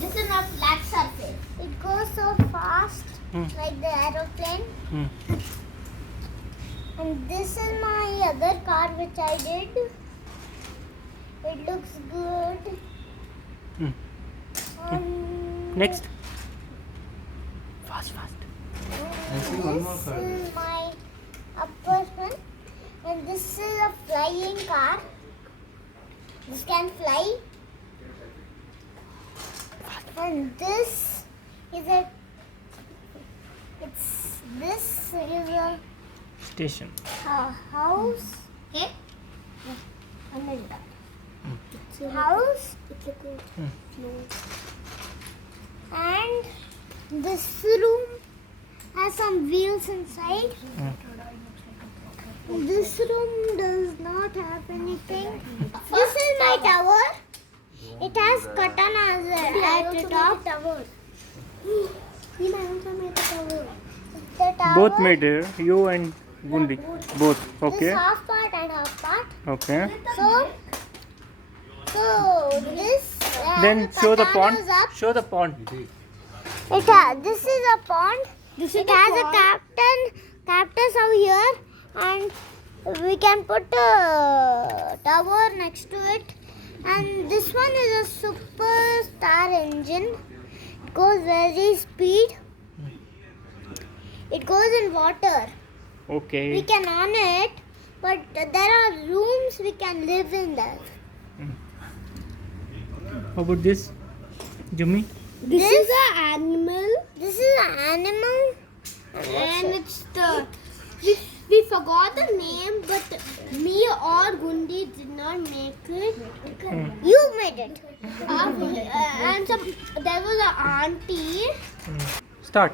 This is not flat surface. It goes so fast, like the aeroplane. And this is my other car which I did. It looks good. Next. Fast. I see one more car. This is my upper one. And this is a flying car. This can fly. And this is a Station. house. Okay. House. And this room has some wheels inside. This room does not have anything. This is my tower. It has curtain at the top. The tower. Both made you and Gundi. Both. This Okay. half part and half part. Okay. So this. Then show the pond. curtain is up. Show the pond. This is a pond. It has a cactus over here, and we can put a tower next to it. And this one is a superstar engine. It goes very speed. It goes in water. We Okay. can on it, but there are rooms we can live in there. How about this, Jimmy? This is an animal. This is an animal, and it's the. We forgot the name, but me or Gundi did not make it. You made it. And there was an auntie. Start.